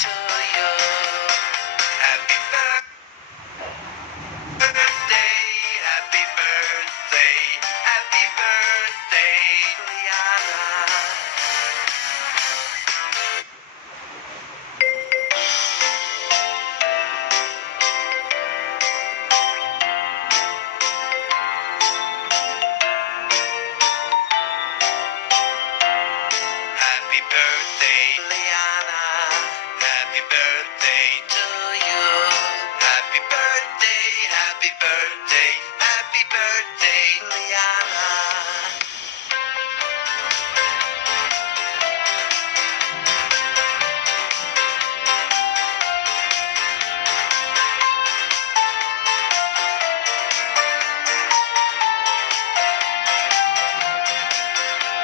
to you. Happy birthday, happy birthday, happy birthday, Liana. Happy birthday, Liana. Happy birthday to you. Happy birthday, happy birthday, happy birthday, Liana.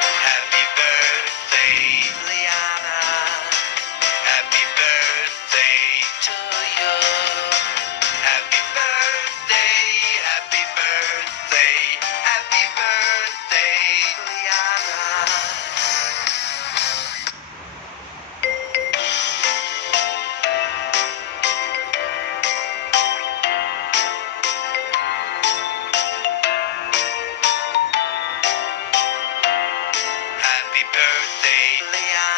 Happy birthday, Liana. Happy birthday to you. Happy birthday, happy birthday, happy birthday, Liana. Happy birthday, Liana.